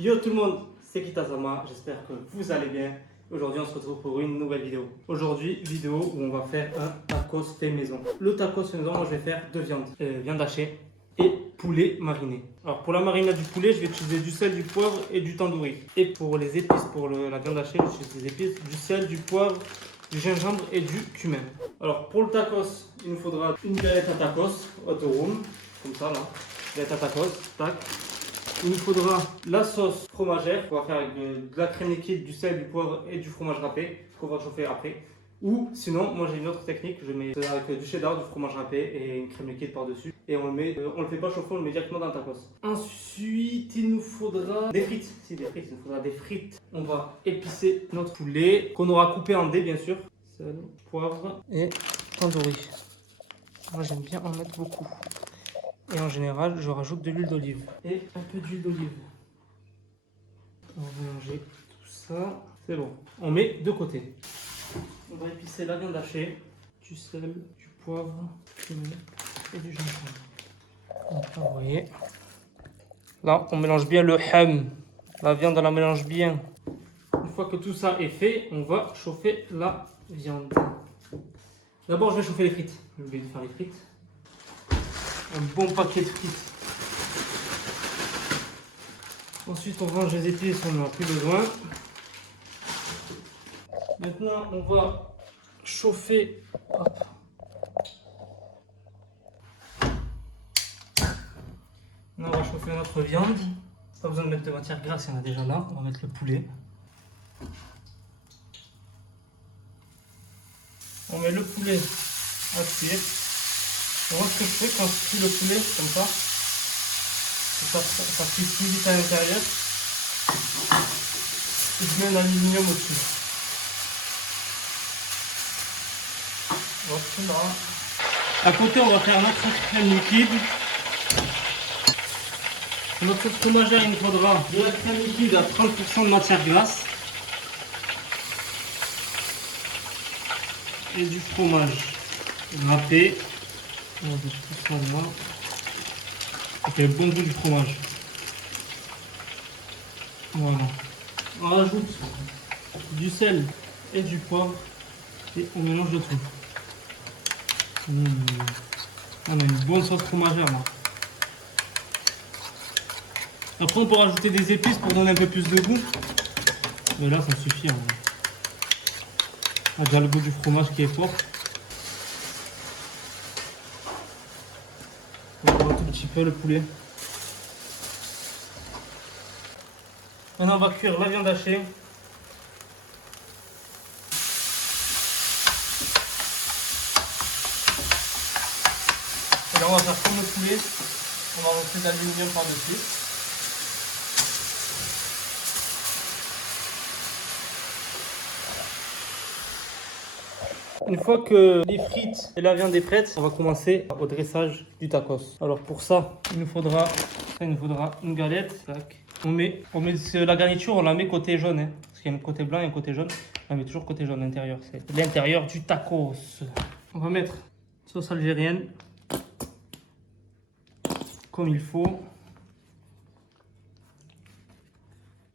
Yo tout le monde, c'est Kitasama, j'espère que vous allez bien. Aujourd'hui on se retrouve pour une nouvelle vidéo. Aujourd'hui, vidéo où on va faire un tacos fait maison. Le tacos fait maison, moi je vais faire deux viandes. Viande hachée et poulet mariné. Alors pour la marinade du poulet, je vais utiliser du sel, du poivre et du tandoori. Et pour les épices, pour la viande hachée, j'utilise des épices, du sel, du poivre, du gingembre et du cumin. Alors pour le tacos, il nous faudra une galette à tacos, hot room, comme ça là. Galette à tacos, tac. Il nous faudra la sauce fromagère qu'on va faire avec de la crème liquide, du sel, du poivre et du fromage râpé qu'on va chauffer après. Ou sinon, moi j'ai une autre technique, je mets avec du cheddar, du fromage râpé et une crème liquide par-dessus. Et on le fait pas chauffer, on le met directement dans le tacos. Ensuite, il nous faudra des frites. Si, des frites, il nous faudra des frites. On va épicer notre poulet qu'on aura coupé en dés bien sûr. Sel, poivre et tandoori. Moi j'aime bien en mettre beaucoup. Et en général, je rajoute de l'huile d'olive et un peu d'huile d'olive. On va mélanger tout ça. C'est bon. On met de côté. On va épicer la viande hachée, du sel, du poivre, du cumin et du gingembre. Donc là, vous voyez. Là, on mélange bien le ham. La viande, on la mélange bien. Une fois que tout ça est fait, on va chauffer la viande. D'abord, je vais chauffer les frites. J'ai oublié de faire les frites. Un bon paquet de frites. Ensuite, on range les épices, on n'en a plus besoin. Maintenant, on va chauffer. Hop. Maintenant, on va chauffer notre viande. Pas besoin de mettre de matière grasse, il y en a déjà là. On va mettre le poulet. On met le poulet à cuire. Moi, ce que je fais quand je cuis le poulet comme ça, ça cuit plus vite à l'intérieur. Et je mets un aluminium au-dessus. Hop là. À côté, on va faire notre crème liquide. Notre fromagère, il nous faudra de la crème liquide à 30% de matière grasse. Et du fromage râpé. On va mettre tout ça là. Ça fait le bon goût du fromage. Voilà. On rajoute du sel et du poivre et on mélange le tout. On a une bonne sauce fromagère là. Après on peut rajouter des épices pour donner un peu plus de goût. Mais là ça suffit. On a déjà le goût du fromage qui est fort. On va un tout petit peu le poulet. Maintenant on va cuire la viande hachée. Et là on va faire comme le poulet. On va rentrer de l'aluminium par-dessus. Une fois que les frites et la viande est prête, on va commencer au dressage du tacos. Alors pour ça, il nous faudra une galette. Tac. On met la garniture, on la met côté jaune. Hein, parce qu'il y a un côté blanc et un côté jaune. On la met toujours côté jaune, l'intérieur. C'est l'intérieur du tacos. On va mettre sauce algérienne. Comme il faut.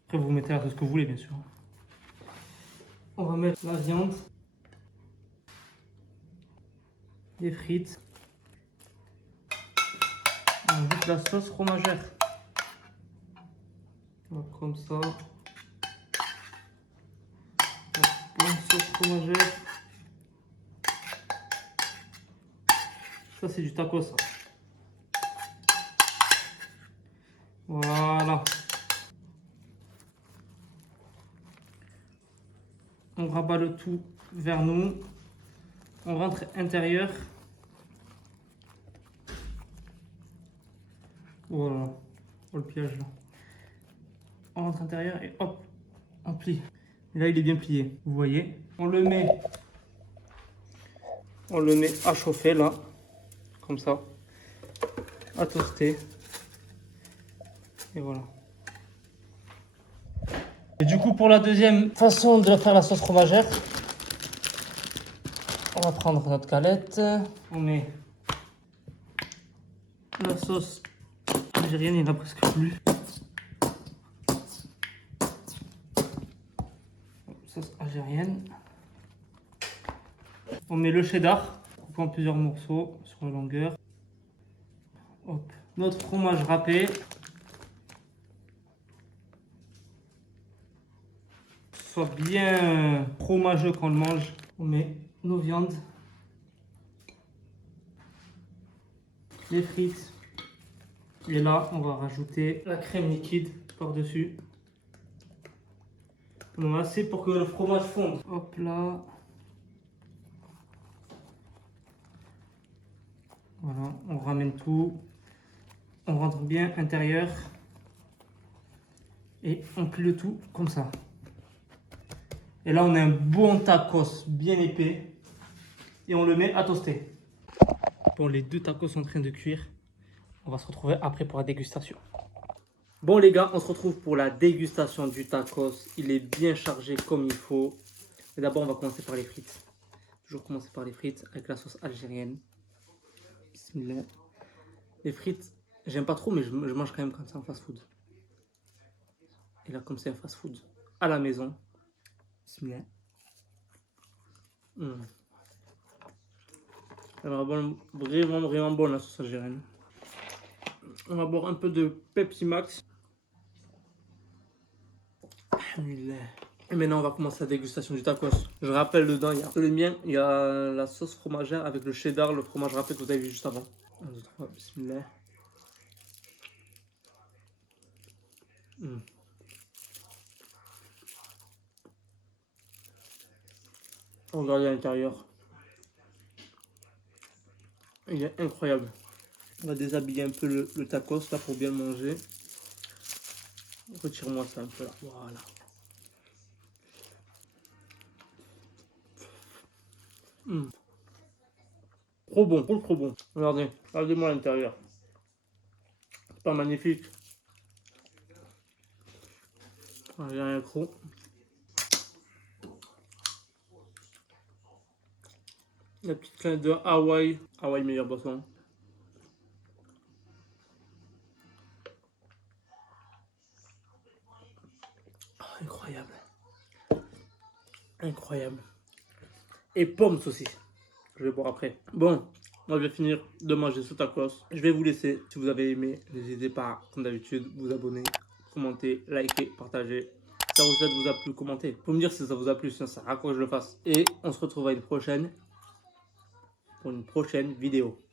Après vous mettez ce que vous voulez bien sûr. On va mettre la viande. Les frites. On ajoute la sauce fromagère. Voilà, comme ça. La bonne sauce fromagère. Ça c'est du tacos. Ça. Voilà. On rabat le tout vers nous. On rentre intérieur. Voilà. Oh, le piège là. On rentre intérieur et hop, on plie. Et là il est bien plié. Vous voyez. On le met à chauffer là. Comme ça. À toaster. Et voilà. Et du coup pour la deuxième façon de faire la sauce fromagère. On va prendre notre galette, on met la sauce algérienne, il n'y en a presque plus. sauce algérienne. On met le cheddar, coupé en plusieurs morceaux sur la longueur. Hop. Notre fromage râpé. Soit bien fromageux quand on le mange. On met nos viandes, les frites. Et là, on va rajouter la crème liquide par-dessus. On en a assez pour que le fromage fonde. Hop là. Voilà, on ramène tout. On rentre bien intérieur. Et on plie le tout comme ça. Et là, on a un bon tacos bien épais. Et on le met à toaster. Bon, les deux tacos sont en train de cuire. On va se retrouver après pour la dégustation. Bon les gars, on se retrouve pour la dégustation du tacos. Il est bien chargé comme il faut. Mais d'abord, on va commencer par les frites. Toujours commencer par les frites avec la sauce algérienne. Bismillah. Les frites, j'aime pas trop, mais je mange quand même comme ça en fast food. Et là, comme c'est un fast food à la maison. Bismillah. Elle va vraiment bonne la sauce algérienne. On va boire un peu de Pepsi Max. Et maintenant, on va commencer la dégustation du tacos. Je rappelle, dedans, il y a le mien, il y a la sauce fromagère avec le cheddar, le fromage râpé que vous avez vu juste avant. 1, 2, 3, bismillah. Regardez à l'intérieur. Il est incroyable. On va déshabiller un peu le tacos là pour bien le manger. Retire-moi ça un peu là. Voilà. Trop bon, trop bon. Regardez, regardez-moi à l'intérieur. C'est pas magnifique. J'ai rien trop. La petite clin de Hawaï. Hawaï, meilleure boisson. Oh, incroyable. Incroyable. Et pommes aussi. Je vais boire après. Bon, moi je vais finir de manger ce tacos. Je vais vous laisser. Si vous avez aimé, n'hésitez pas, comme d'habitude, vous abonner, commenter, liker, partager. Si ça vous a plu, commentez. Faut me dire si ça vous a plu, sinon ça sert à quoi que je le fasse. Et on se retrouve à une prochaine, pour une prochaine vidéo.